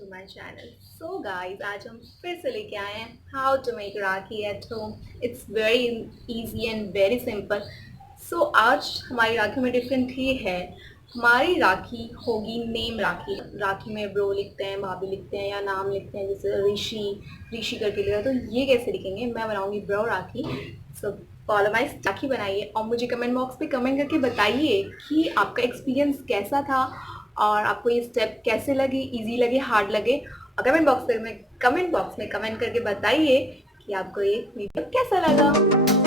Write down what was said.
To my channel. So guys, आज हम फिर से लेके आए हैं how to make rakhi at home. It's very easy and very simple. So आज हमारी राखी में डिफरेंट ये है, हमारी राखी होगी नेम राखी। राखी में ब्रो लिखते हैं, भाभी लिखते हैं या नाम लिखते हैं, जैसे ऋषि ऋषि करके लिखा, तो ये कैसे लिखेंगे? मैं बनाऊंगी ब्रो राखी। सो फॉलो माई राखी बनाइए और मुझे कमेंट बॉक्स पे कमेंट करके बताइए कि आपका एक्सपीरियंस कैसा था और आपको ये स्टेप कैसे लगे, इजी लगे, हार्ड लगे। और कमेंट बॉक्स में कमेंट करके बताइए कि आपको ये वीडियो कैसा लगा।